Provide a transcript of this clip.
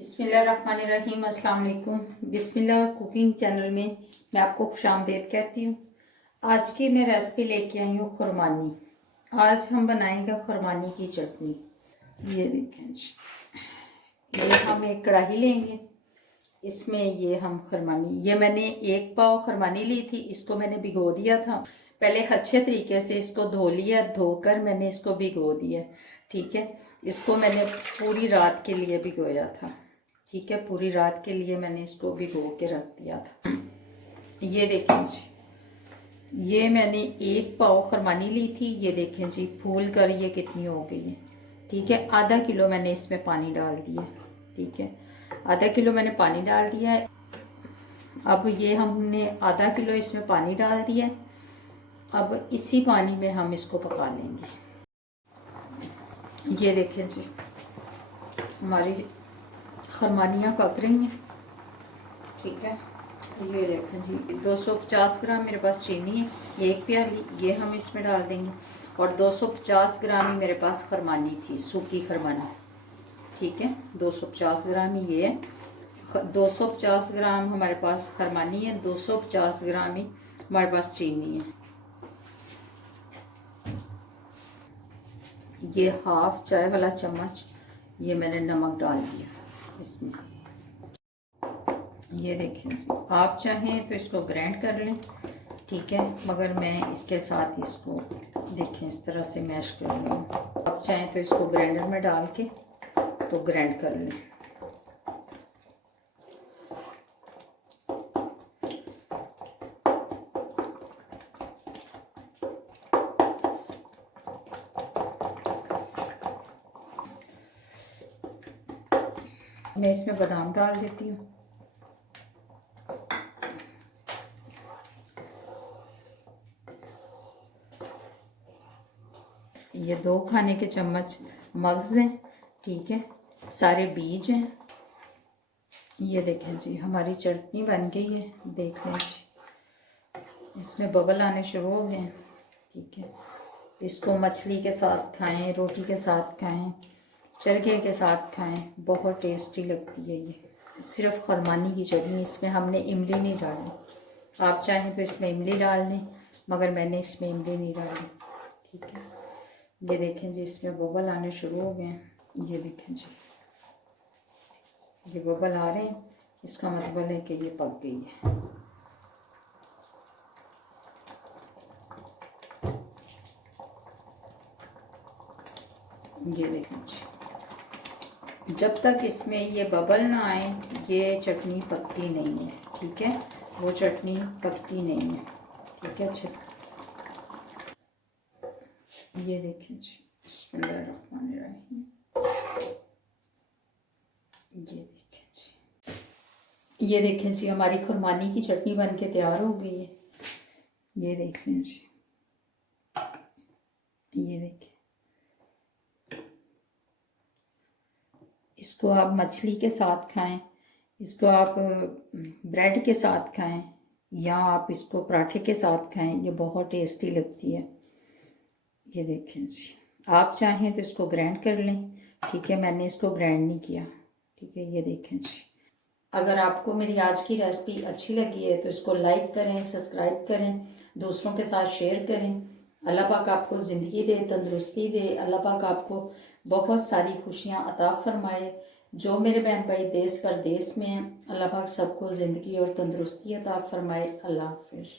बिस्मिल्लाहिर्रहमानिर्रहीम। अस्सलाम वालेकुम। बिस्मिल्लाह कुकिंग चैनल में मैं आपको खुशामदीद कहती हूँ। आज की मैं रेसिपी लेके आई हूँ खुरमानी। आज हम बनाएंगे खुरमानी की चटनी। ये देखें जी, ये हम एक कढ़ाई लेंगे, इसमें ये हम खुरमानी, ये मैंने 1 पाव खुरमानी ली थी। इसको मैंने भिगो दिया था, पहले अच्छे तरीके से इसको धो लिया, धोकर मैंने इसको भिगो दिया। ठीक है, इसको मैंने पूरी रात के लिए भिगोया था। ठीक है, पूरी रात के लिए मैंने इसको भिगो के रख दिया था। ये देखें जी, ये मैंने 1 पाव खुरमानी ली थी। ये देखें जी, फूल कर ये कितनी हो गई है। ठीक है, आधा किलो मैंने इसमें पानी डाल दिया। ठीक है, आधा किलो मैंने पानी डाल दिया है। अब ये हमने आधा किलो इसमें पानी डाल दिया। अब इसी पानी में हम इसको पका लेंगे। ये देखें जी, हमारी खुरमानियाँ पक रही हैं। ठीक है, ये देखें जी, 250 ग्राम मेरे पास चीनी है, 1 प्याली, ये हम इसमें डाल देंगे। और 250 ग्राम ही मेरे पास खुरमानी थी, सूखी खुरमानी। ठीक है, 250 ग्राम ही ये है। 250 ग्राम हमारे पास खुरमानी है, 250 ग्राम ही हमारे पास चीनी है। ये हाफ चाय वाला चम्मच ये मैंने नमक डाल दिया इसमें। ये देखें जी, आप चाहें तो इसको ग्राइंड कर लें। ठीक है, मगर मैं इसके साथ इसको देखें इस तरह से मैश कर लूँ। आप चाहें तो इसको ग्राइंडर में डाल के तो ग्राइंड कर लें। मैं इसमें बादाम डाल देती हूँ। ये 2 खाने के चम्मच मग्ज़ हैं। ठीक है, सारे बीज हैं। ये देखें जी, हमारी चटनी बन गई है। देख लें जी, इसमें बबल आने शुरू हो गए हैं। ठीक है, इसको मछली के साथ खाएं, रोटी के साथ खाएं, चरखे के साथ खाएं, बहुत टेस्टी लगती है। ये सिर्फ खुरमानी की चटनी, इसमें हमने इमली नहीं डाली। आप चाहें तो इसमें इमली डाल लें, मगर मैंने इसमें इमली नहीं डाली। ठीक है, ये देखें जी, इसमें बबल आने शुरू हो गए हैं। ये देखें जी, ये बबल आ रहे हैं, इसका मतलब है कि ये पक गई है। ये देखें जी, जब तक इसमें ये बबल ना आए ये चटनी पकती नहीं है। ठीक है, वो चटनी पकती नहीं है। ठीक है, अच्छा, ये देखें जी, बिस्मिल्लाहिर्रहमानिर्रहीम। ये देखें जी, हमारी खुरमानी की चटनी बन के तैयार हो गई है। ये देखें जी, ये देखें, इसको आप मछली के साथ खाएं, इसको आप ब्रेड के साथ खाएं, या आप इसको पराठे के साथ खाएं, ये बहुत टेस्टी लगती है। ये देखें जी, आप चाहें तो इसको ग्राइंड कर लें। ठीक है, मैंने इसको ग्राइंड नहीं किया। ठीक है, ये देखें जी, अगर आपको मेरी आज की रेसिपी अच्छी लगी है तो इसको लाइक करें, सब्सक्राइब करें, दूसरों के साथ शेयर करें। अल्लाह पाक आपको ज़िंदगी दे, तंदुरुस्ती दे। अल्लाह पाक आपको बहुत सारी खुशियाँ अता फरमाए। जो मेरे बहन भाई देश परदेश में हैं, अल्लाह पाक सबको ज़िंदगी और तंदुरुस्ती अता फरमाए। अल्लाह हाफ़िज़।